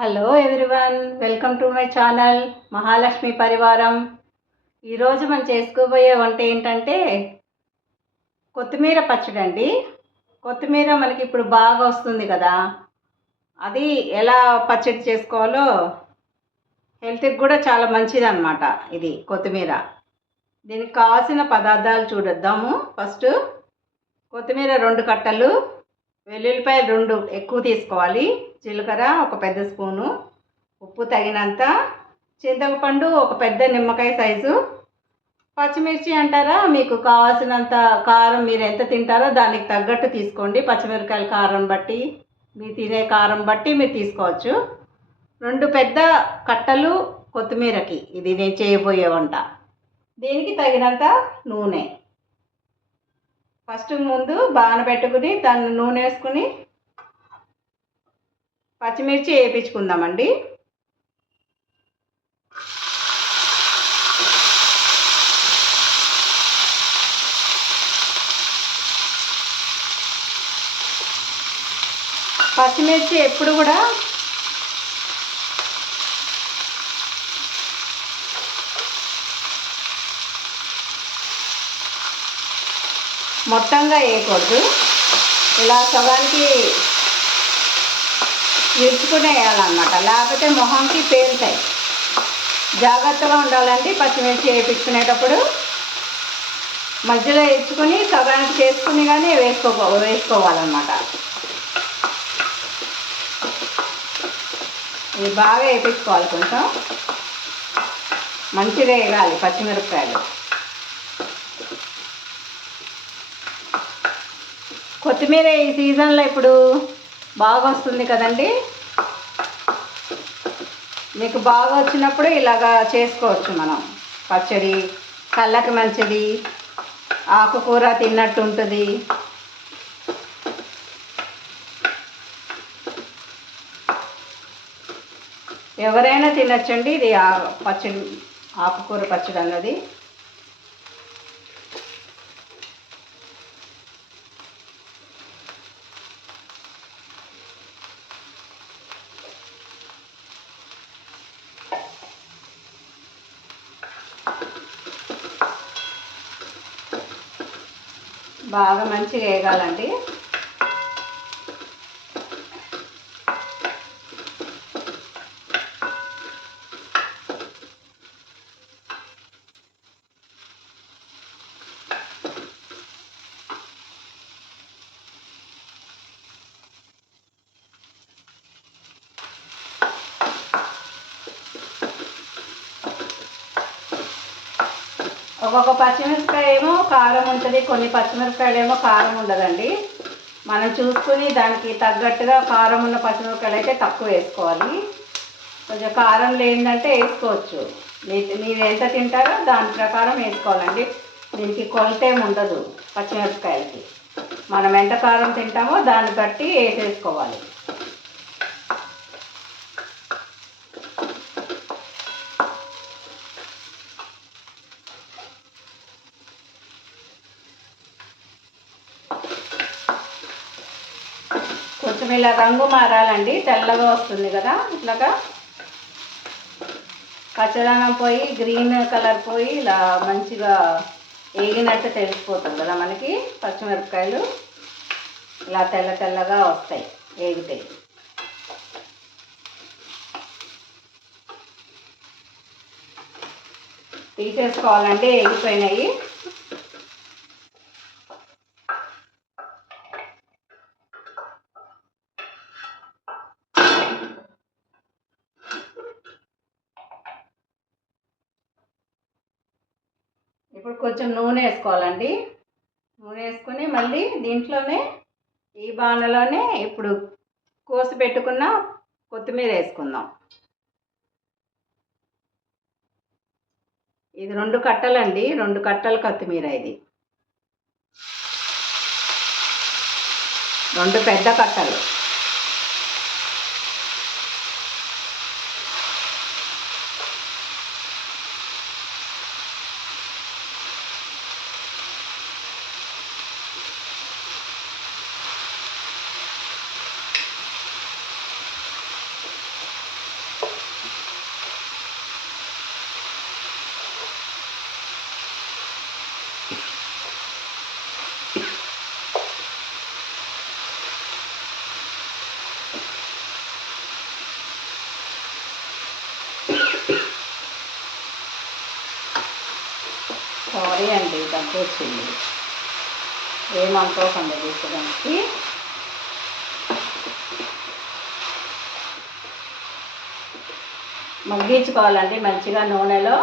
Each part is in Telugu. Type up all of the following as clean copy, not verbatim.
Hello everyone, welcome to my channel Mahalakshmi పరివారం. ఈరోజు మనం చేసుకోబోయే వంట ఏంటంటే కొత్తిమీర పచ్చడి అండి. కొత్తిమీర మనకి ఇప్పుడు బాగా వస్తుంది కదా, అది ఎలా పచ్చడి చేసుకోవాలో హెల్త్కి కూడా చాలా మంచిది అన్నమాట. ఇది కొత్తిమీర. దీనికి కావాల్సిన పదార్థాలు చూద్దాము. ఫస్ట్ కొత్తిమీర 2 కట్టలు, వెల్లుల్లిపాయలు 2 ఎక్కువ తీసుకోవాలి, జీలకర్ర ఒక పెద్ద స్పూను, ఉప్పు తగినంత, చింతపండు ఒక పెద్ద నిమ్మకాయ సైజు, పచ్చిమిర్చి అంటారా మీకు కావాల్సినంత కారం, మీరు ఎంత తింటారో దానికి తగ్గట్టు తీసుకోండి. పచ్చిమిరపకాయల కారం బట్టి, మీరు తినే కారం బట్టి మీరు తీసుకోవచ్చు. 2 పెద్ద కట్టలు కొత్తిమీరకి ఇది నేను చేయబోయే వంట. దీనికి తగినంత నూనె. ఫస్ట్ ముందు బాణ పెట్టుకుని దాన్ని నూనె వేసుకుని పచ్చిమిర్చి వేయించుకుందామండి. పచ్చిమిర్చి ఎప్పుడు కూడా మొత్తంగా వేయకూడదు, ఇలా సగానికి విరుచుకునే వేయాలన్నమాట, లేకపోతే మొహంకి పేలుతాయి. జాగ్రత్తగా ఉండాలండి పచ్చిమిర్చి వేయించుకునేటప్పుడు. మధ్యలో వేసుకుని సగానికి చేసుకుని కానీ వేసుకోవాలన్నమాట. ఇది బాగా వేయించుకోవాలి, కొంచెం మంచిగా వేయాలి పచ్చిమిరపకాయలు. కొత్తిమీర ఈ సీజన్లో ఇప్పుడు బాగా వస్తుంది కదండి. మీకు బాగా వచ్చినప్పుడు ఇలాగా చేసుకోవచ్చు మనం పచ్చడి. కళ్ళకి మంచిది, ఆకుకూర తిన్నట్టు ఉంటుంది. ఎవరైనా తినచ్చండి ఇది పచ్చడి, ఆకుకూర పచ్చడి అన్నది. బాగా మంచిగా వేగాలండి. ఒక్కొక్క పచ్చిమిరపకాయ ఏమో కారం ఉంటుంది, కొన్ని పచ్చిమిరపకాయలు ఏమో కారం ఉండదండి. మనం చూసుకుని దానికి తగ్గట్టుగా కారం ఉన్న పచ్చిమిరపకాయలు అయితే తక్కువ వేసుకోవాలి. కొంచెం కారం లేదంటే వేసుకోవచ్చు. మీరు ఎంత తింటారో దాని ప్రకారం వేసుకోవాలండి. దీనికి కొలతేం ఉండదు పచ్చిమిరపకాయలకి. మనం ఎంత కారం తింటామో దాన్ని బట్టి వేసేసుకోవాలి. కొంచెం ఇలా రంగు మారాలండి, తెల్లగా వస్తుంది కదా, ఇట్లాగా పచ్చదనం పోయి గ్రీన్ కలర్ పోయి ఇలా మంచిగా వేగినట్టు తెలిసిపోతుంది కదా మనకి. పచ్చిమిరపకాయలు ఇలా తెల్ల తెల్లగా వస్తాయి వేగితే. తీసేసుకోవాలండి, వేగిపోయినాయి. ఇప్పుడు కొంచెం నూనె వేసుకోవాలండి. నూనె వేసుకొని మళ్ళీ దీంట్లోనే ఈ బాణలోనే ఇప్పుడు కోసి పెట్టుకున్న కొత్తిమీర వేసుకుందాం. ఇది 2 కట్టలండి, 2 కట్టల కొత్తిమీర. ఇది 2 పెద్ద కట్టలు. సారీ అండి, దగ్గు వచ్చింది, ఏమనుకోకుండా తీసుకోవడానికి. మగ్గించుకోవాలండి మంచిగా నూనెలో.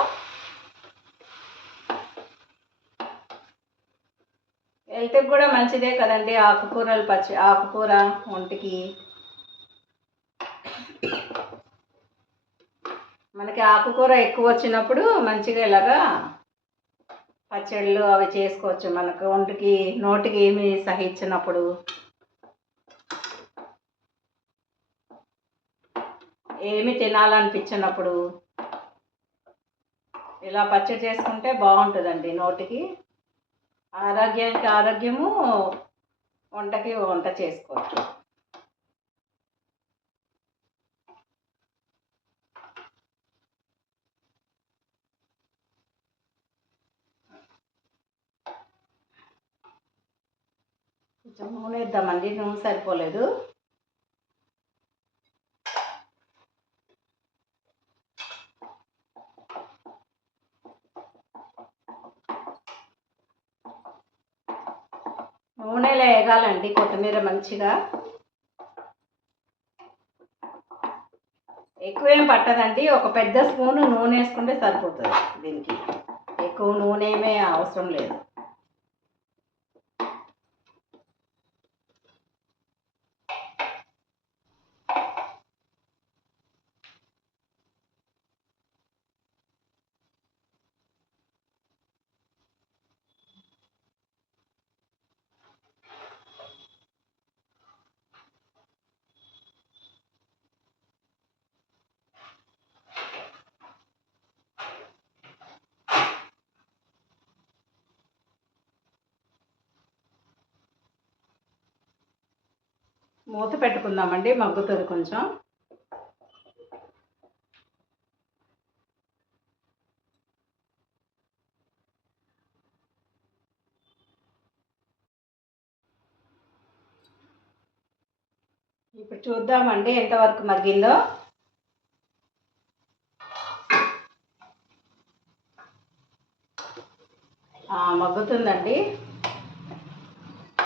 హెల్త్కి కూడా మంచిదే కదండి ఆకుకూరలు, ఆకుకూర ఒంటికి. మనకి ఆకుకూర ఎక్కువ వచ్చినప్పుడు మంచిగా ఇలాగా పచ్చళ్ళు అవి చేసుకోవచ్చు. మనకు ఒంటికి నోటికి ఏమి సహించినప్పుడు, ఏమి తినాలనిపించినప్పుడు ఇలా పచ్చడి చేసుకుంటే బాగుంటుందండి నోటికి. ఆరోగ్యానికి ఆరోగ్యము, వంటకి వంట చేసుకోవచ్చు. కొంచెం నూనె వేద్దామండి, నూనె సరిపోలేదు. నూనెలో వేగాలండి కొత్తిమీర మంచిగా. ఎక్కువేం పట్టదండి, ఒక పెద్ద స్పూను నూనె వేసుకుంటే సరిపోతుంది. దీనికి ఎక్కువ నూనె ఏమీ అవసరం లేదు. మూత పెట్టుకుందామండి, మగ్గుతుంది కొంచెం. ఇప్పుడు చూద్దామండి ఎంతవరకు మగ్గిందో. మగ్గుతుందండి.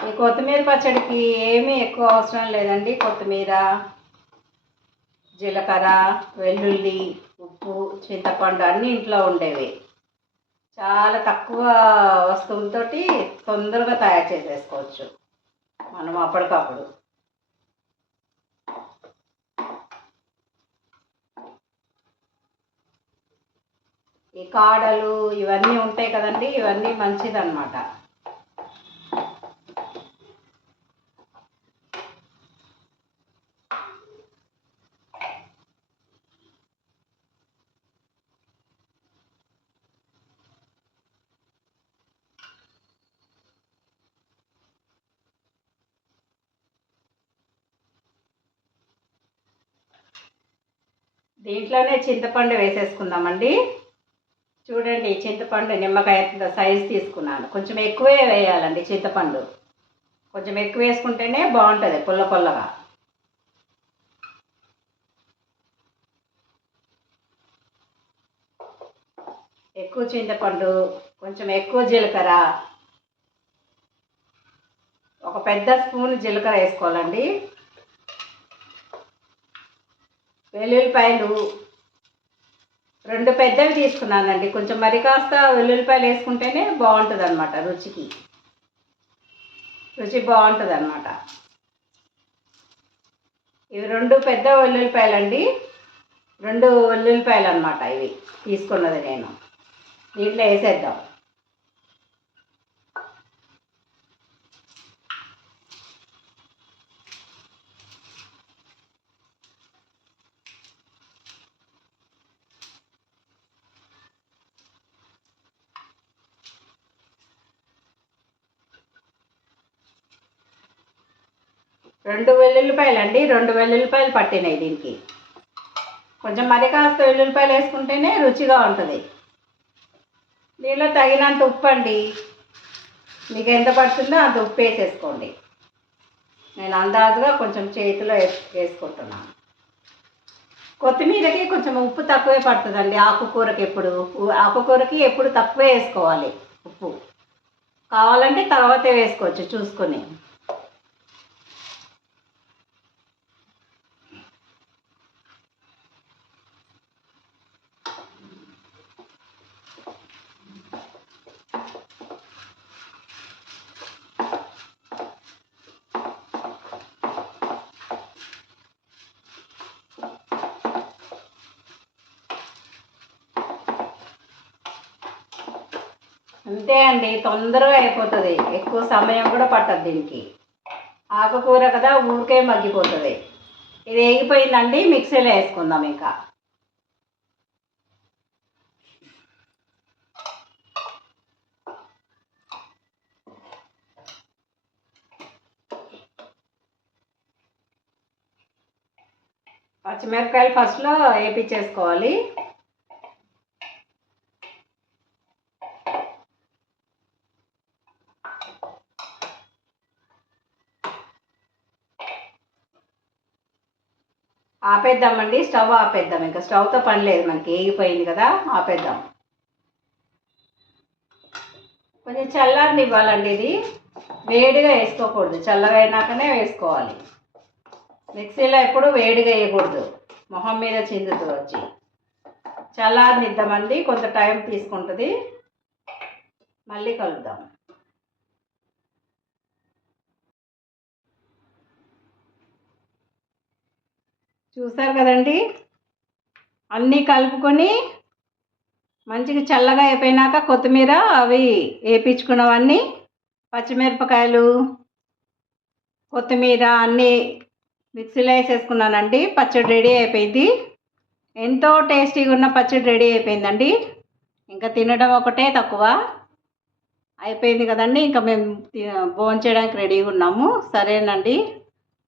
ఈ కొత్తిమీర పచ్చడికి ఏమీ ఎక్కువ అవసరం లేదండి. కొత్తిమీర, జీలకర్ర, వెల్లుల్లి, ఉప్పు, చింతపండు అన్నీ ఇంట్లో ఉండేవి. చాలా తక్కువ వస్తువులతోటి తొందరగా తయారు చేసేసుకోవచ్చు మనం అప్పటికప్పుడు. ఈ కాడలు ఇవన్నీ ఉంటాయి కదండి, ఇవన్నీ మంచిదన్నమాట. దీంట్లోనే చింతపండు వేసేసుకుందామండి. చూడండి, చింతపండు నిమ్మకాయ సైజు తీసుకున్నాను. కొంచెం ఎక్కువే వేయాలండి చింతపండు. కొంచెం ఎక్కువ వేసుకుంటేనే బాగుంటుంది పుల్ల పుల్లగా. ఎక్కువ చింతపండు, కొంచెం ఎక్కువ జీలకర్ర, ఒక పెద్ద స్పూన్ జీలకర్ర వేసుకోవాలండి. వెల్లుల్లిపాయలు 2 పెద్దవి తీసుకున్నానండి. కొంచెం మరి కాస్త వెల్లుల్లిపాయలు వేసుకుంటేనే బాగుంటుంది అన్నమాట, రుచి బాగుంటుంది అన్నమాట. ఇవి 2 పెద్ద వెల్లుల్లిపాయలండి, 2 వెల్లుల్లిపాయలు అన్నమాట ఇవి తీసుకున్నది నేను. దీంట్లో వేసేద్దాం. రెండు వెల్లుల్లిపాయలు పట్టినాయి దీనికి. కొంచెం మరి కాస్త వెల్లుల్లిపాయలు వేసుకుంటేనే రుచిగా ఉంటుంది. దీనిలో తగినంత ఉప్పు అండి, మీకు ఎంత పడుతుందో అంత ఉప్పు వేసేసుకోండి. నేను అందాజుగా కొంచెం చేతిలో వేసుకుంటున్నాను. కొత్తిమీరకి కొంచెం ఉప్పు తక్కువే పడుతుందండి. ఆకుకూరకి ఎప్పుడు తక్కువే వేసుకోవాలి. ఉప్పు కావాలంటే తర్వాతే వేసుకోవచ్చు చూసుకొని. అంతే అండి, తొందరగా అయిపోతుంది, ఎక్కువ సమయం కూడా పట్టదు దీనికి. ఆకుకూర కదా ఊరికే మగ్గిపోతుంది. ఇది వేగిపోయిందండి, మిక్సీలో వేసుకుందాం. ఇంకా పచ్చిమిరపకాయలు ఫస్ట్లో వేపించేసుకోవాలి. ఆపేద్దామండి, స్టవ్ ఆపేద్దాం. ఇంకా స్టవ్తో పని లేదు, మనకి వేగిపోయింది కదా, ఆపేద్దాం. కొంచెం చల్లారని ఇవ్వాలండి, ఇది వేడిగా వేసుకోకూడదు, చల్లగా అయినాకనే వేసుకోవాలి. మిక్సీలో ఎప్పుడు వేడిగా వేయకూడదు, మొహం మీద చిందుతూ వచ్చి. చల్లారనిద్దామండి, కొంత టైం తీసుకుంటుంది. మళ్ళీ కలుద్దాం. చూసారు కదండి, అన్నీ కలుపుకొని మంచిగా చల్లగా అయిపోయినాక కొత్తిమీర అవి వేపించుకున్నవన్నీ, పచ్చిమిరపకాయలు, కొత్తిమీర అన్నీ మిక్సీలో వేసేసుకున్నానండి. పచ్చడి రెడీ అయిపోయింది. ఎంతో టేస్టీగా ఉన్న పచ్చడి రెడీ అయిపోయిందండి. ఇంకా తినడం ఒకటే తక్కువ అయిపోయింది కదండి. ఇంకా మేము భోంచేయడానికి రెడీగా ఉన్నాము. సరేనండి,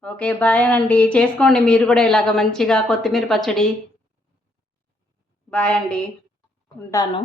ఓకే, బాయ్ అండి. చేసుకోండి మీరు కూడా ఇలాగ మంచిగా కొత్తిమీర పచ్చడి. బాయ్ అండి, ఉంటాను.